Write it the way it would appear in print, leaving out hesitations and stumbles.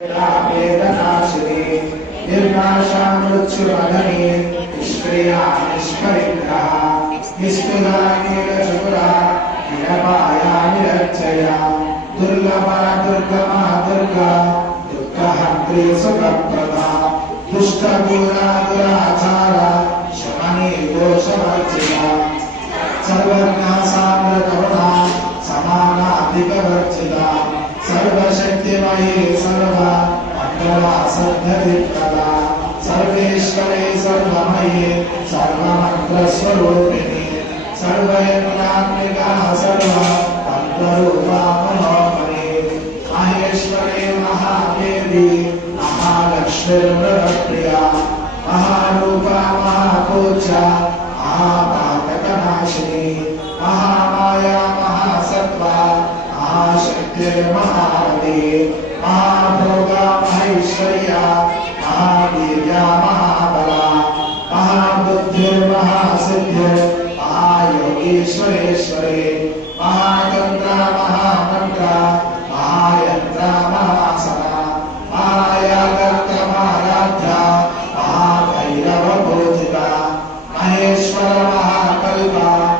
वेदनाशिनी निर्नाशा मृत्युमदनी निष्क्रिया निष्परिग्रहा निस्तुला नीलचतुरा निरपाया निरज्जया दुर्लभा दुर्गमा दुर्गा दुर्गहन्त्री सुखप्रदा दुष्टदूरा दुराचारा शमनी दोषवर्जिता सर्वज्ञा साम्रकरुणा समानाधिकवर्जिता सर्वशक्तिमयी सर्वा मंगला सद्गतिप्रदा सर्वेश्वरी सर्वमयी सर्वमन्त्रस्वरूपिणी सर्वयज्ञात्मिका सर्वा तन्त्ररूपा मनोमयी माहेश्वरी महादेवी महालक्ष्मीर्नृप्रिया महारूपा महापूजा महापातकनाशिनी महामाया महासत्त्वा महाशक्तिर्महावती महाभोगा महेश्वर्या महावीर्या महाबला महाबुद्धिर्महासिद्धिर् महायोगीश्वरेश्वरी